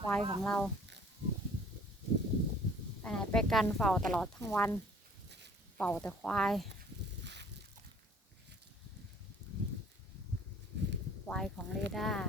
ควายของเรา ไปไหนไปกันเฝ้าตลอดทั้งวันเฝ้าแต่ควาย ควายของเรดาร์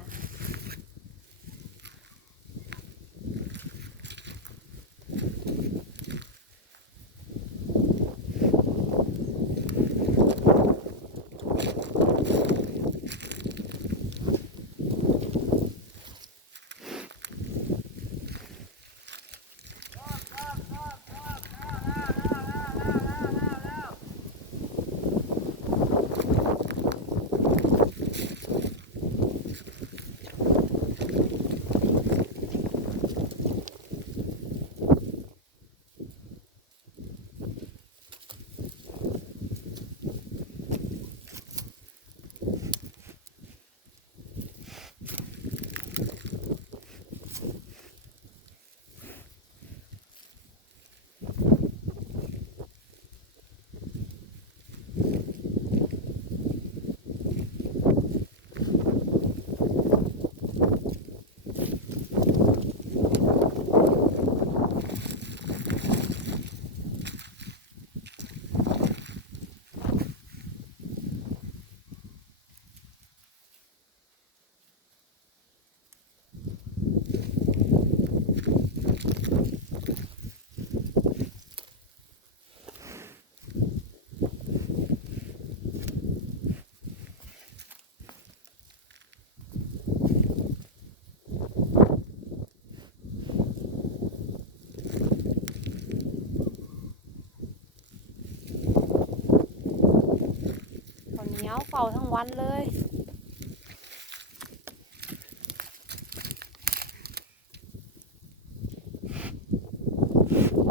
เหนียวเฝ้าทั้งวันเลย